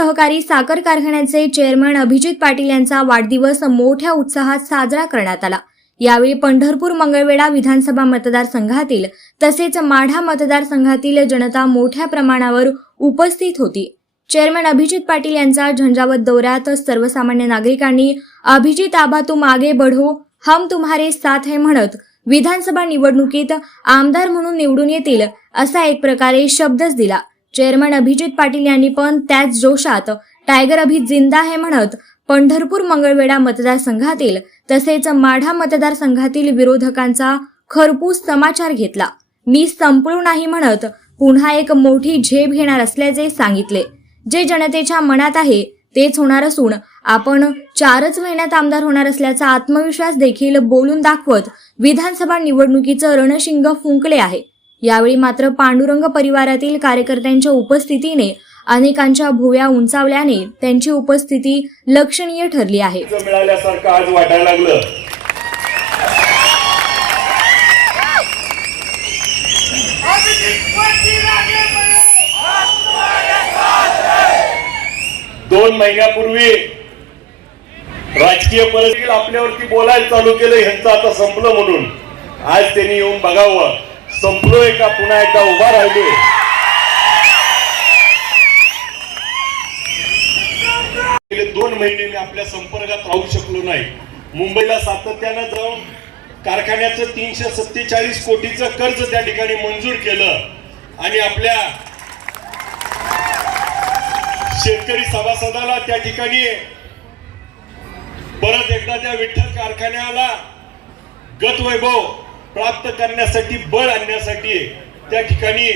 सहकारी साखर कारखान्याचे चेअरमन अभिजित पाटील यांचा वाढदिवस मोठ्या उत्साहात साजरा करण्यात आला. यावेळी पंढरपूर मंगळवेढा विधानसभा मतदारसंघातील तसेच माढा मतदारसंघातील जनता मोठ्या प्रमाणावर उपस्थित होती. चेअरमन अभिजित पाटील यांचा झंझावत दौऱ्यात सर्वसामान्य नागरिकांनी अभिजित आबा तुम आगे बढो हम तुम्हारे साथ है म्हणत विधानसभा निवडणुकीत आमदार म्हणून निवडून येतील असा एक प्रकारे शब्दच दिला. चेअरमन अभिजित पाटील यांनी पण त्याच जोशात टायगर अभि जिंदा हे म्हणत पंढरपूर मंगळवेढा मतदारसंघातील तसेच माढा मतदारसंघातील विरोधकांचा खरपूस समाचार घेतला. मी संपलो नाही म्हणत पुन्हा एक मोठी झेप घेणार असल्याचे सांगितले. जे जनतेच्या मनात आहे तेच होणार असून आपण चारच महिन्यात आमदार होणार असल्याचा आत्मविश्वास देखील बोलून दाखवत विधानसभा निवडणुकीचं रणशिंग फुंकले आहे. यावेळी मात्र पांडुरंग परिवारातील कार्यकर्त्यांच्या उपस्थितीने अनेकांच्या भुव्या उंचावल्याने त्यांची उपस्थिती लक्षणीय ठरली आहे. मिळाल्यासारखं आज वाटायला लागलं. दोन महिन्यापूर्वी राजकीय परिस्थिती आपल्यावरती बोलायला चालू केलं ह्यांचं आता संपलं म्हणून. आज त्यांनी येऊन बघावं. संपलोय का? पुन्हा एकदा उभा राहिले. गेले दोन महिने मी आपल्या संपर्कात राहू शकलो नाही. मुंबईला सातत्यानं जाऊन कारखान्याचं तीनशे सत्तेचाळीस कोटीचं कर्ज त्या ठिकाणी मंजूर केलं आणि आपल्या शेतकरी सभासदाला त्या ठिकाणी परत एकदा त्या विठ्ठल कारखान्याला गत वैभव प्राप्त करण्यासाठी बळ आणण्यासाठी त्या ठिकाणी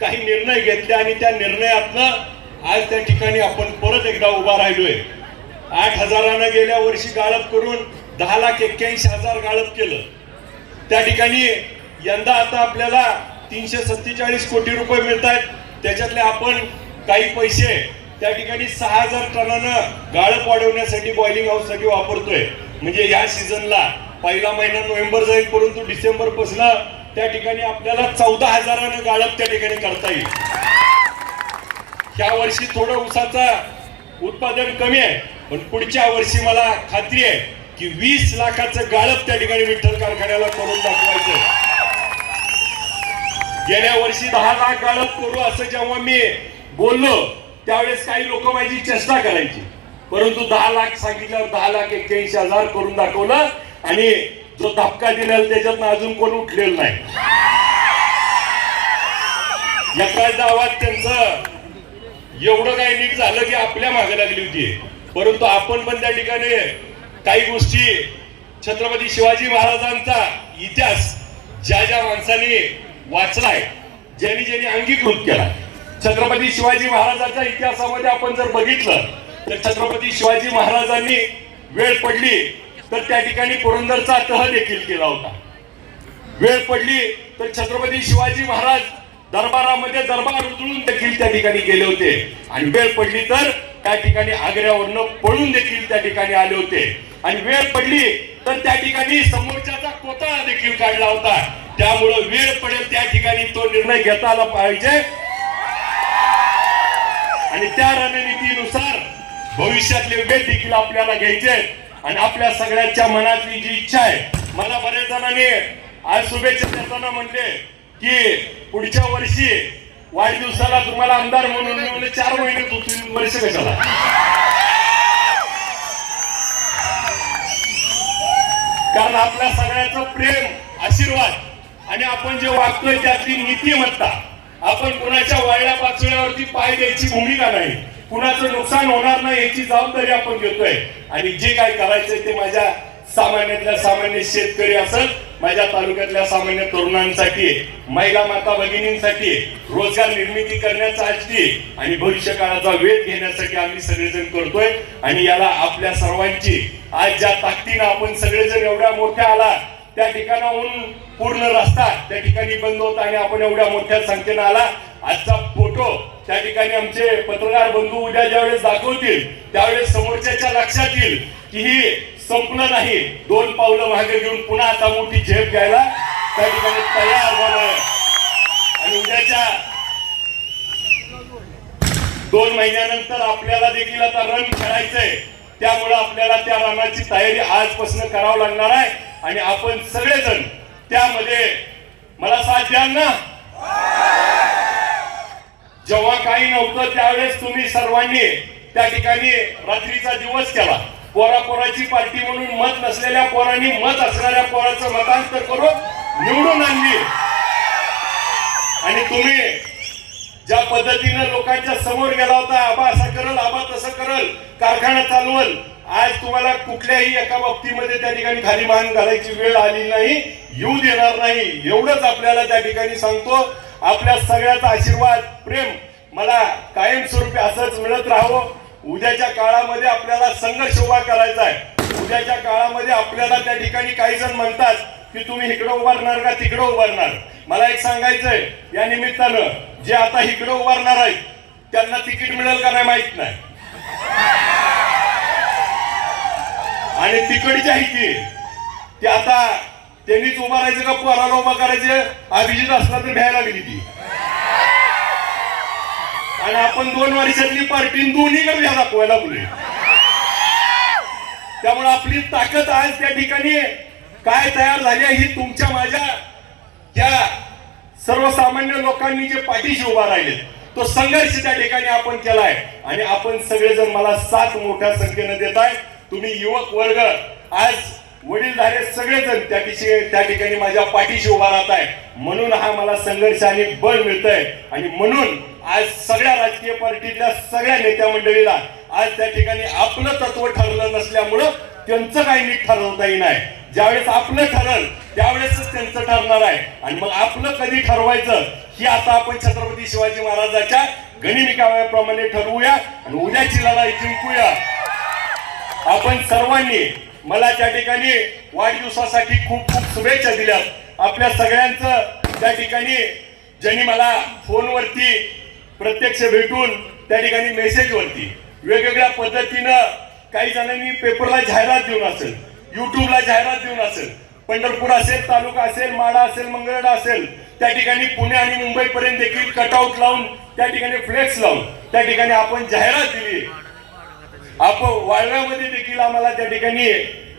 काही निर्णय घेतले आणि त्या निर्णयातनं आज त्या ठिकाणी आपण परत एकदा उभा राहिलोय. आठ हजारानं गेल्या वर्षी गाळप करून दहा लाख एक्क्याऐंशी हजार गाळप केलं. त्या ठिकाणी यंदा आता आपल्याला तीनशे सत्तेचाळीस कोटी रुपये मिळत आहेत त्याच्यातले आपण काही पैसे त्या ठिकाणी सहा हजार टनानं गाळप वाढवण्यासाठी बॉइलिंग हाऊससाठी वापरतोय. म्हणजे या सीझनला पहिला महिना नोव्हेंबर जाईल परंतु डिसेंबरपासून त्या ठिकाणी आपल्याला चौदा हजारानं गाळप त्या ठिकाणी करता येईल. ह्या वर्षी थोडं ऊसाचा उत्पादन कमी आहे पण पुढच्या वर्षी मला खात्री आहे की वीस लाखाचं गाळप त्या ठिकाणी विठ्ठल कारखान्याला करून दाखवायचं गेल्या वर्षी दहा लाख गाळप करू असं जेव्हा मी बोललो त्यावेळेस काही लोक माझी चेष्टा करायची. परंतु दहा लाख सांगितल्यावर दहा लाख एक्क्याऐंशी हजार करून दाखवलं आणि जो धक्का दिलेला त्याच्यातनं अजून कोण उठलेलं नाही. एका गावात त्यांचं एवढं काही नीट झालं की आपल्या मागे लागली होती. परंतु आपण पण त्या ठिकाणी काही गोष्टी छत्रपती शिवाजी महाराजांचा इतिहास ज्या ज्या माणसांनी वाचलाय ज्यांनी ज्यांनी अंगीकृत केला. छत्रपती शिवाजी महाराजांच्या इतिहासामध्ये आपण जर बघितलं तर छत्रपती शिवाजी महाराजांनी वेळ पडली तर त्या ठिकाणी पुरंदरचा तह देखील केला होता. वेळ पडली तर छत्रपती शिवाजी महाराज दरबारामध्ये दरबार उजळून देखील त्या ठिकाणी गेले होते. आणि वेळ पडली तर त्या ठिकाणी आग्र्यावरनं पळून देखील त्या ठिकाणी आले होते. आणि वेळ पडली तर त्या ठिकाणी समोरच्याचा कोताळा देखील काढला होता. त्यामुळं वेळ पडेल त्या ठिकाणी तो निर्णय घेता आला पाहिजे. आणि त्या रणनीतीनुसार भविष्यातले वेळ देखील आपल्याला घ्यायचे आणि आपल्या सगळ्यांच्या मनातली जी इच्छा आहे मला बऱ्याच जणांनी आज शुभेच्छा देताना म्हणले की पुढच्या वर्षी वाढदिवसाला तुम्हाला आमदार म्हणून मी चार महिने तू तीन वर्ष कशाला? कारण आपल्या सगळ्याचं प्रेम आशीर्वाद आणि आपण जे वागतोय त्यातली नीतिमत्ता आपण कोणाच्या वाळल्या पाचोळ्यावरती पाय द्यायची भूमिका नाही. कुणाचं नुकसान होणार नाही याची जबाबदारी आपण घेतोय. आणि जे काय करायचंय ते माझ्या सामान्यातल्या सामान्य शेतकरी असत माझ्या तालुक्यातल्या सामान्य तरुणांसाठी महिला माता भगिनींसाठी रोजगार निर्मिती करण्याचा करण्यासाठी आणि भविष्य काळाचा वेध घेण्यासाठी आम्ही सगळेजण करतोय. आणि याला आपल्या सर्वांची आज ज्या ताकदीनं आपण सगळेजण एवढ्या मोठ्या आला त्या ठिकाणाहून पूर्ण रस्ता त्या ठिकाणी बंद होता आणि आपण एवढ्या मोठ्या संख्येनं आला आजचा फोटो त्या ठिकाणी आमचे पत्रकार बंधू उद्या ज्यावेळेस दाखवतील त्यावेळेस समोरच्याच्या लक्षात येईल की ही संपलं नाही. दोन पावलं मागे घेऊन पुन्हा आता मोठी झेप घ्यायला त्या ठिकाणी तयार झालं आणि उद्याच्या दोन महिन्यानंतर आपल्याला देखील आता रन खेळायचंय त्यामुळं आपल्याला त्या रनाची तयारी आजपासून करावं लागणार आहे. आणि आपण सगळेजण त्यामध्ये मला साथ द्याल ना? जेव्हा काही नव्हतं त्यावेळेस तुम्ही सर्वांनी त्या ठिकाणी रात्रीचा दिवस केला. पोरा पोराची पार्टी म्हणून मत नसलेल्या पोरांनी मत असणाऱ्या पोराचं मतांतर करून निवडून आणली. आणि तुम्ही ज्या पद्धतीनं लोकांच्या समोर गेला होता आबा असं करल आबा तसं करल कारखाना चालवल आज तुम्हाला कुठल्याही एका बाबतीमध्ये त्या ठिकाणी खाली मान घालायची वेळ आली नाही येऊ देणार नाही एवढंच आपल्याला त्या ठिकाणी सांगतो. आपल्या सगळ्याचा आशीर्वाद प्रेम मला कायमस्वरूपी असंच मिळत राहावं. उद्याच्या काळामध्ये आपल्याला संघर्ष उभा करायचा आहे. उद्याच्या काळामध्ये आपल्याला त्या ठिकाणी काही जण म्हणतात की तुम्ही इकडं उभारणार का तिकडं उभारणार? मला एक सांगायचंय या निमित्तानं जे आता इकडं उभारणार आहेत त्यांना तिकीट मिळेल का नाही माहीत नाही. आणि तिकडच्या की ते आता त्यांनीच उभा राहायचं का पोराला उभा करायचं? अभिजित असला तर भ्यायला लागली ती. आणि आपण दोन वर्षातली पार्टी दोन्हीकडे भ्या दाखवायला लागलोय. त्यामुळे आपली ताकद आज त्या ठिकाणी काय तयार झाली आहे ही तुमच्या माझ्या या सर्वसामान्य लोकांनी जे पाठीशी उभा राहिले तो संघर्ष त्या ठिकाणी आपण केलाय. आणि आपण सगळेजण मला साथ मोठ्या संख्येनं देत आहे तुम्ही युवक वर्ग आज वडीलधारे सगळेजण त्या ठिकाणी त्या ठिकाणी माझ्या पाठीशी उभा राहत आहे म्हणून हा मला संघर्ष आणि बळ मिळतंय. आणि म्हणून आज सगळ्या राजकीय पार्टीतल्या सगळ्या नेत्या मंडळीला आज त्या ठिकाणी आपलं तत्व ठरलं नसल्यामुळं त्यांचं काही नीट ठरवताही नाही. ज्यावेळेस आपलं ठरल त्यावेळेसच त्यांचं ठरणार आहे. आणि मग आपलं कधी ठरवायचं ही आता आपण छत्रपती शिवाजी महाराजाच्या गणिमिकाव्याप्रमाणे ठरवूया. आणि उद्याची लढाई जिंकूया. आपण सर्वांनी मला त्या ठिकाणी वाढदिवसासाठी खूप खूप शुभेच्छा दिल्या आपल्या सगळ्यांचं त्या ठिकाणी ज्यांनी मला फोनवरती प्रत्यक्ष भेटून त्या ठिकाणी मेसेजवरती वेगवेगळ्या पद्धतीनं काही जणांनी पेपरला जाहिरात देऊन असेल युट्यूबला जाहिरात देऊन असेल पंढरपूर असेल तालुका असेल माडा असेल मंगळडा असेल त्या ठिकाणी पुणे आणि मुंबईपर्यंत देखील कटआउट लावून त्या ठिकाणी फ्लेक्स लावून त्या ठिकाणी आपण जाहिरात दिली आपण वाळव्यामध्ये देखील आम्हाला त्या ठिकाणी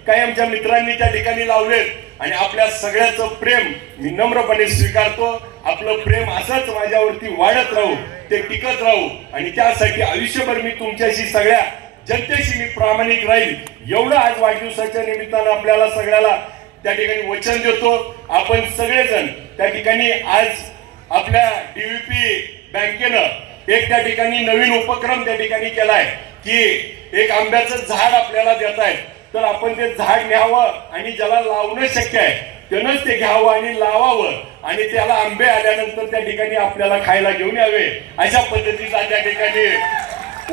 काही आमच्या मित्रांनी त्या ठिकाणी लावलेत. आणि आपल्या सगळ्याचं प्रेम मी नम्रपणे स्वीकारतो. आपलं प्रेम असंच माझ्यावरती वाढत राहू ते टिकत राहू. आणि त्यासाठी आयुष्यभर मी तुमच्याशी सगळ्या जनतेशी मी प्रामाणिक राहील. एवढं आज वाढदिवसाच्या निमित्तानं आपल्याला सगळ्याला त्या ठिकाणी वचन देतो. आपण सगळेजण त्या ठिकाणी आज आपल्या डीव्हीपी बँकेनं एक त्या ठिकाणी नवीन उपक्रम त्या ठिकाणी केलाय की एक आंब्याचं झाड आपल्याला देत आहे तर आपण ते झाड न्यावं आणि ज्याला लावणं शक्य आहे त्यानंच ते घ्यावं आणि लावावं. आणि त्याला आंबे आल्यानंतर त्या ठिकाणी आपल्याला खायला घेऊन यावे. अशा पद्धतीचा त्या ठिकाणी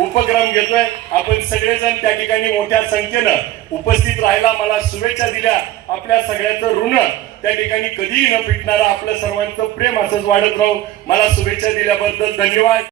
उपक्रम घेतोय. आपण सगळेजण त्या ठिकाणी मोठ्या संख्येनं उपस्थित राहायला मला शुभेच्छा दिल्या. आपल्या सगळ्याचं ऋण त्या ठिकाणी कधीही न पिटणारं आपलं सर्वांचं प्रेम असंच वाढत राहू. मला शुभेच्छा दिल्याबद्दल धन्यवाद.